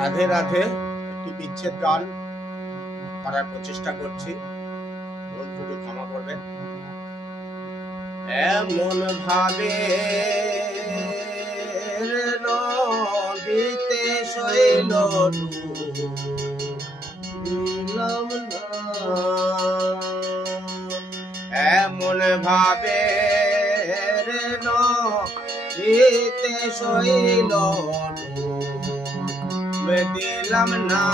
রাধে রাধে, একটি বিচ্ছেদ গান করার প্রচেষ্টা করছি। ভুল ক্ষমা করবেন। এমন ভাবে নদীতে শৈল এমন ভাবে নদীতে শৈল ডুবে দিলাম না।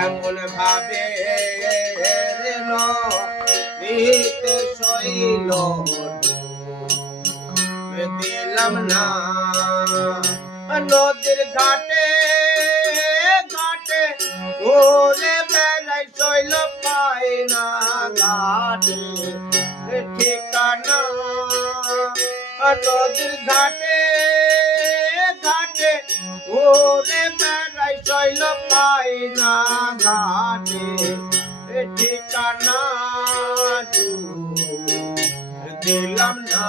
এমন ভাবে রে নদীতে শৈল দিলাম না। নদীর ঘাটে ঘাটে ঘুরে বেড়াই শৈল পাই না। ঘাটে ঠিকানা, নদীর ঘাটে ঘুরে বেড়াই শৈল পাই না ঘাটে ঠিকানা দিলাম না।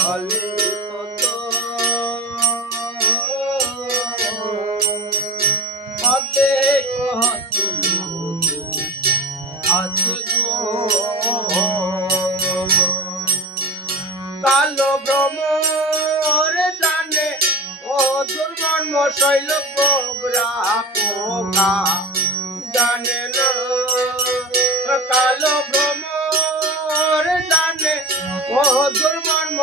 স্থলে কত পদে কত আছে গো কালো ভ্রমর জানে, ও দুর্মর্ম শৈল গোবরা পোকা জানে না কালো ভ্রমর জানে ও দুর্মর্ম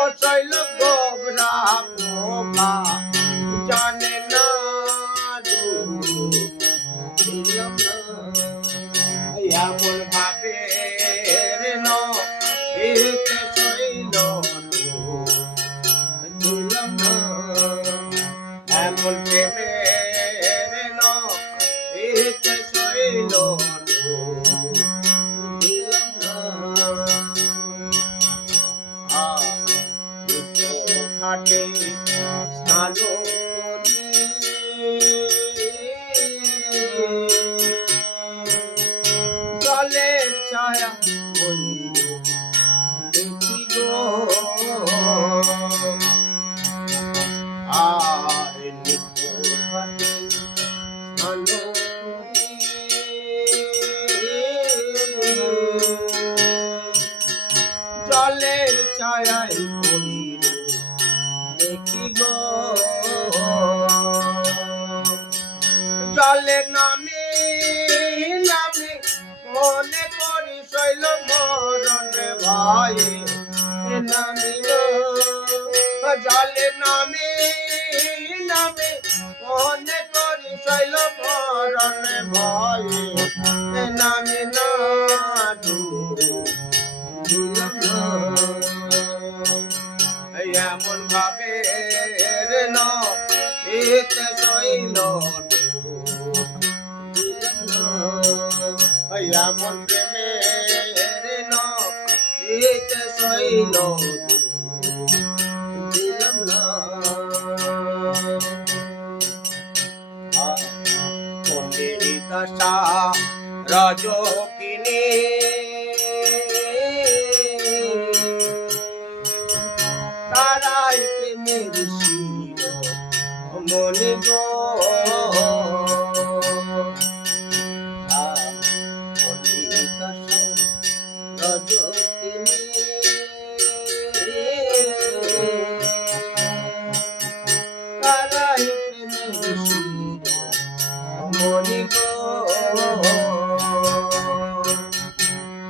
এমন ভাবে এমন প্রেমে রে নদীতে শৈল গো। জলে নামে নামে, মনে করি শৈল মরণ ভাই নামিল জলে নামে নামে, মনে করি শৈল মরণ ভাই নামে না। এমন ভাবে নদীতে শৈল এমন প্রেমে রে নদীতে শৈল দিলাম না রজকিনী গো মনে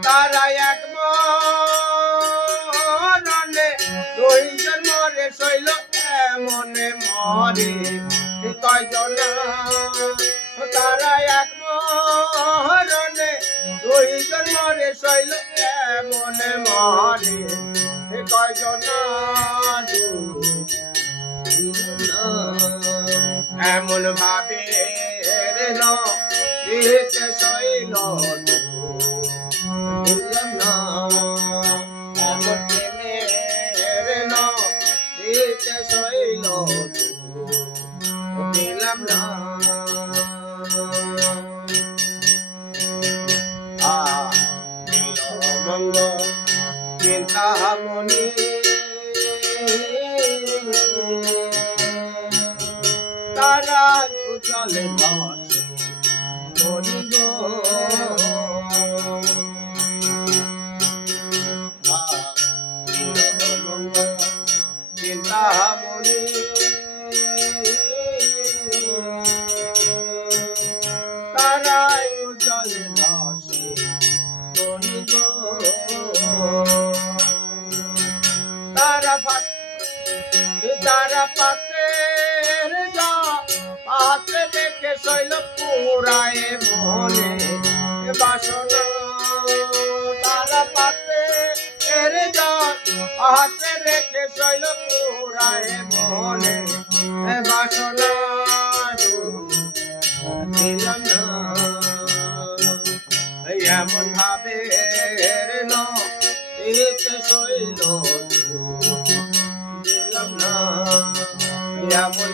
তারা এক মরণে দুইজন মরে শৈল মনে মরে। কয়জন তারা এক মরণে দুইজন মরে শৈল মনে। মরে কয়জন এমন ভাবে দিতে শৈল এমন প্রেমের দিতে শৈল চিন্তামণি তারা উজলে বসে মনে বাসনা তারা পাত্রে এর যা পাত্রে দেখে শৈল পুরায় মনে বাসনা এমন ভাবে শৈল এমন